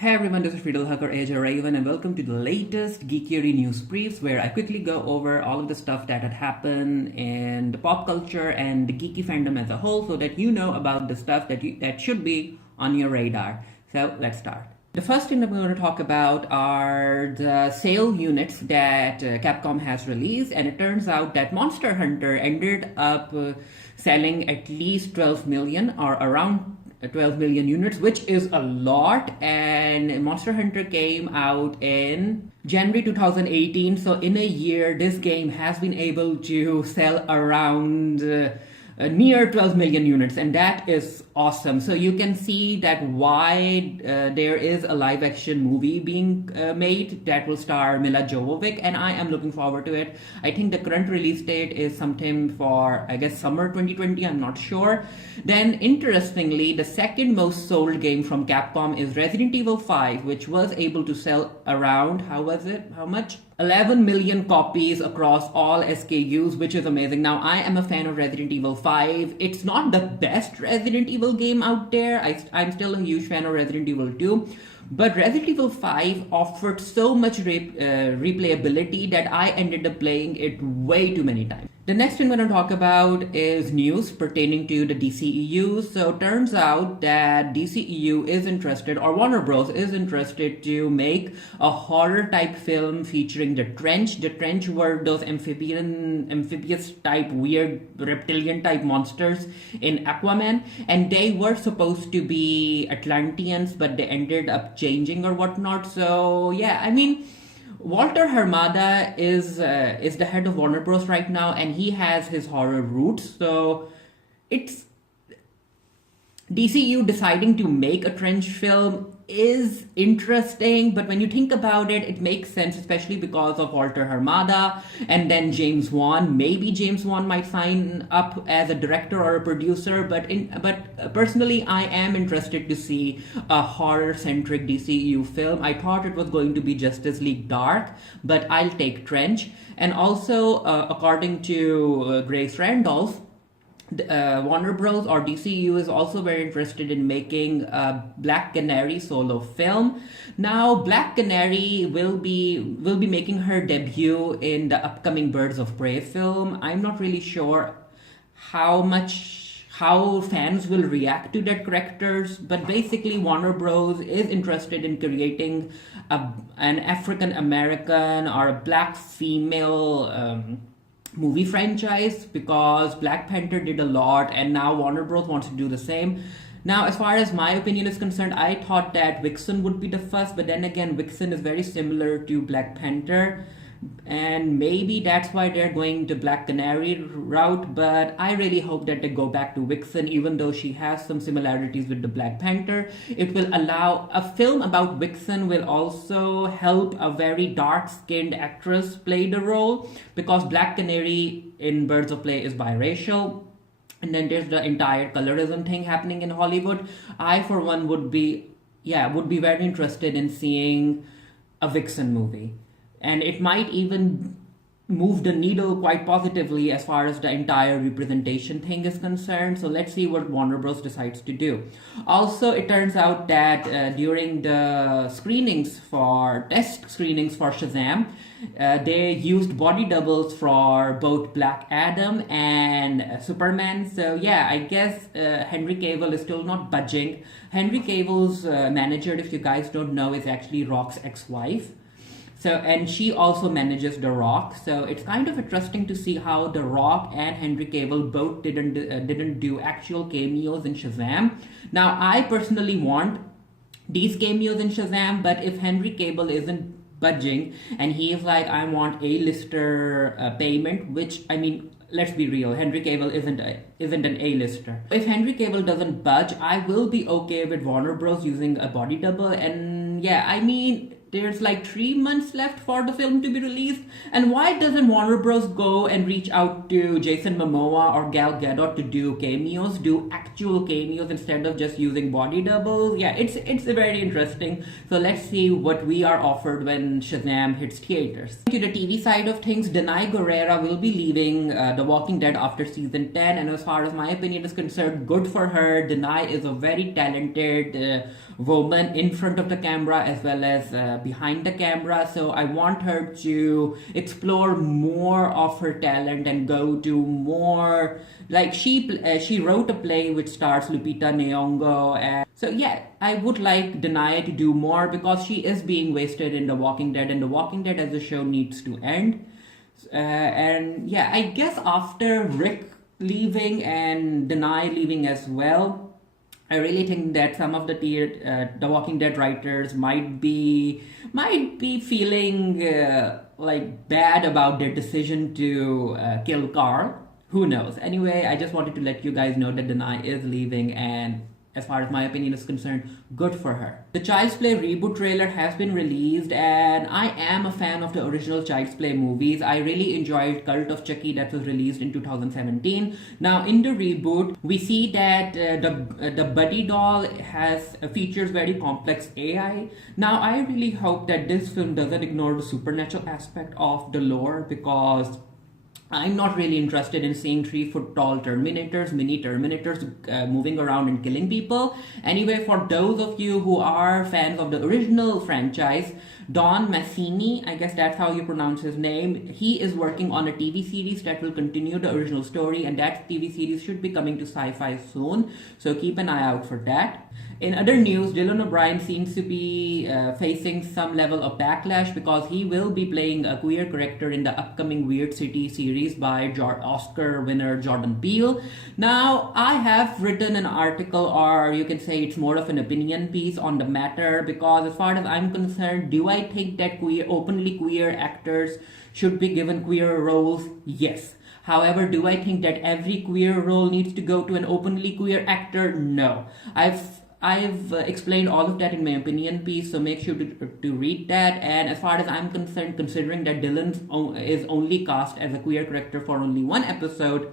Hey everyone, this is Friedel Hacker Asia Raven and welcome to the latest Geekiary News Briefs, where I quickly go over all of the stuff that had happened in the pop culture and the geeky fandom as a whole so that you know about the stuff that should be on your radar. So let's start. The first thing that we're going to talk about are the sale units that Capcom has released, and it turns out that Monster Hunter ended up selling at least 12 million or around 12 million units, which is a lot, and Monster Hunter came out in January 2018, so in a year this game has been able to sell around near 12 million units, and that is awesome. So you can see that why there is a live action movie being made that will star Mila Jovovich, and I am looking forward to it. I think the current release date is sometime for, I guess, summer 2020, I'm not sure. Then interestingly, the second most sold game from Capcom is Resident Evil 5, which was able to sell around, how much? 11 million copies across all SKUs, which is amazing. Now, I am a fan of Resident Evil 5. It's not the best Resident Evil game out there. I'm still a huge fan of Resident Evil 2. But Resident Evil 5 offered so much replayability that I ended up playing it way too many times. The next thing we're going to talk about is news pertaining to the DCEU. So it turns out that DCEU is interested, or Warner Bros. Is interested to make a horror type film featuring the Trench. The Trench were those amphibious type, weird reptilian type monsters in Aquaman. And they were supposed to be Atlanteans, but they ended up changing or whatnot. So yeah, I mean, Walter Hamada is the head of Warner Bros. Right now, and he has his horror roots. So it's DCU deciding to make a Trench film is interesting, but when you think about it, it makes sense, especially because of Walter Hamada and then James Wan. Maybe James Wan might sign up as a director or a producer, but personally, I am interested to see a horror-centric DCEU film. I thought it was going to be Justice League Dark, but I'll take Trench. And also, according to Grace Randolph, Warner Bros. Or DCU is also very interested in making a Black Canary solo film. Now, Black Canary will be making her debut in the upcoming Birds of Prey film. I'm not really sure how fans will react to that characters, but basically Warner Bros. Is interested in creating an African American or a black female movie franchise, because Black Panther did a lot and now Warner Bros. Wants to do the same. Now, as far as my opinion is concerned, I thought that Vixen would be the first, but then again, Vixen is very similar to Black Panther, and maybe that's why they're going the Black Canary route, but I really hope that they go back to Vixen, even though she has some similarities with the Black Panther. It will allow a film about Vixen, will also help a very dark-skinned actress play the role, because Black Canary in Birds of Prey is biracial. And then there's the entire colorism thing happening in Hollywood. I, for one, would be very interested in seeing a Vixen movie. And it might even move the needle quite positively as far as the entire representation thing is concerned. So let's see what Warner Bros. Decides to do. Also, it turns out that during the test screenings for Shazam, they used body doubles for both Black Adam and Superman. So yeah, I guess Henry Cavill is still not budging. Henry Cavill's manager, if you guys don't know, is actually Rock's ex-wife. So, and she also manages The Rock. So it's kind of interesting to see how The Rock and Henry Cavill both didn't do actual cameos in Shazam. Now, I personally want these cameos in Shazam, but if Henry Cavill isn't budging and he is like, I want A-lister payment, which, I mean, let's be real, Henry Cavill isn't an A-lister. If Henry Cavill doesn't budge, I will be okay with Warner Bros. Using a body double. And yeah, I mean, there's like 3 months left for the film to be released. And why doesn't Warner Bros. Go and reach out to Jason Momoa or Gal Gadot to do cameos, do actual cameos instead of just using body doubles? Yeah, it's very interesting. So let's see what we are offered when Shazam hits theaters. To the TV side of things, Danai Gurira will be leaving The Walking Dead after season 10. And as far as my opinion is concerned, good for her. Danai is a very talented woman in front of the camera as well as behind the camera. So I want her to explore more of her talent and go to more, like she wrote a play which stars Lupita Nyong'o, and so yeah, I would like Danai to do more because she is being wasted in The Walking Dead, and The Walking Dead as a show needs to end. And yeah, I guess after Rick leaving and Danai leaving as well, I really think that some of the Walking Dead writers might be feeling like bad about their decision to kill Carl. Who knows? Anyway, I just wanted to let you guys know that Danai is leaving, and as far as my opinion is concerned, good for her. The Child's Play reboot trailer has been released, and I am a fan of the original Child's Play movies. I really enjoyed Cult of Chucky that was released in 2017. Now in the reboot, we see that the Buddy doll features very complex AI. Now I really hope that this film doesn't ignore the supernatural aspect of the lore, because I'm not really interested in seeing 3-foot-tall mini Terminators moving around and killing people. Anyway, for those of you who are fans of the original franchise, Don Mancini, I guess that's how you pronounce his name, he is working on a TV series that will continue the original story, and that TV series should be coming to Sci-Fi soon, so keep an eye out for that. In other news, Dylan O'Brien seems to be facing some level of backlash because he will be playing a queer character in the upcoming Weird City series by Oscar winner Jordan Peele. Now, I have written an article, or you can say it's more of an opinion piece on the matter, because as far as I'm concerned, do I think that openly queer actors should be given queer roles? Yes. However, do I think that every queer role needs to go to an openly queer actor? No. I've explained all of that in my opinion piece, so make sure to read that. And as far as I'm concerned, considering that Dylan is only cast as a queer character for only one episode,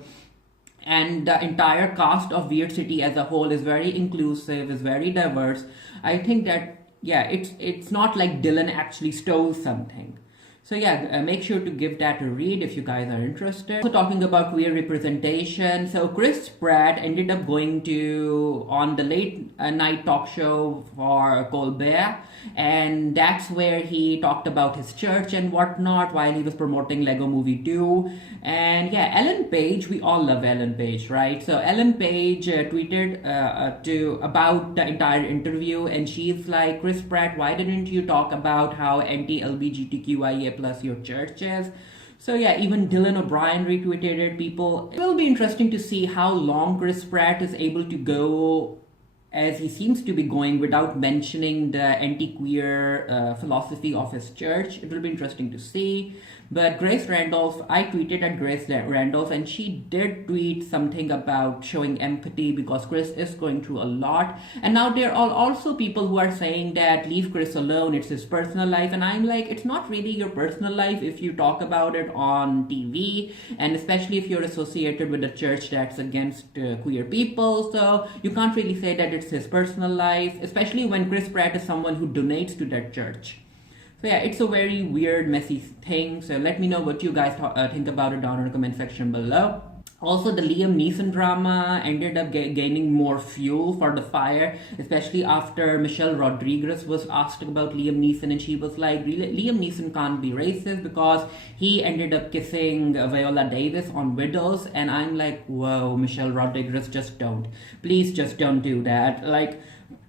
and the entire cast of Weird City as a whole is very inclusive, is very diverse, I think that, yeah, it's not like Dylan actually stole something. So yeah, make sure to give that a read if you guys are interested. Also talking about queer representation, so Chris Pratt ended up going on the late night talk show for Colbert, and that's where he talked about his church and whatnot while he was promoting Lego Movie 2. And yeah, Ellen Page, we all love Ellen Page, right? So Ellen Page tweeted about the entire interview, and she's like, Chris Pratt, why didn't you talk about how anti-LGBTQIA plus your church is? So yeah, even Dylan O'Brien retweeted it. It will be interesting to see how long Chris Pratt is able to go, as he seems to be going, without mentioning the anti-queer philosophy of his church. It will be interesting to see. But Grace Randolph, I tweeted at Grace Randolph, and she did tweet something about showing empathy because Chris is going through a lot. And now there are also people who are saying that leave Chris alone, it's his personal life. And I'm like, it's not really your personal life if you talk about it on TV, and especially if you're associated with a church that's against queer people. So you can't really say that it's his personal life, especially when Chris Pratt is someone who donates to that church. So yeah, it's a very weird, messy thing. So let me know what you guys think about it down in the comment section below. Also, the Liam Neeson drama ended up gaining more fuel for the fire, especially after Michelle Rodriguez was asked about Liam Neeson, and she was like, Liam Neeson can't be racist because he ended up kissing Viola Davis on Widows. And I'm like, whoa, Michelle Rodriguez, just don't. Please just don't do that. Like,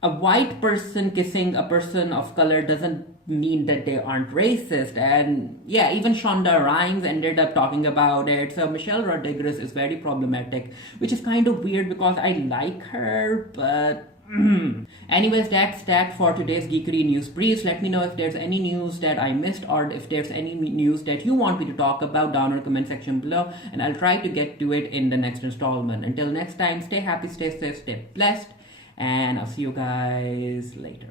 a white person kissing a person of color doesn't mean that they aren't racist. And yeah, even Shonda Rhimes ended up talking about it. So Michelle Rodriguez is very problematic, which is kind of weird because I like her, but anyways, that's that for today's Geekiary News Briefs. Let me know if there's any news that I missed, or if there's any news that you want me to talk about down in the comment section below, and I'll try to get to it in the next installment. Until next time, stay happy, stay safe, stay blessed, and I'll see you guys later.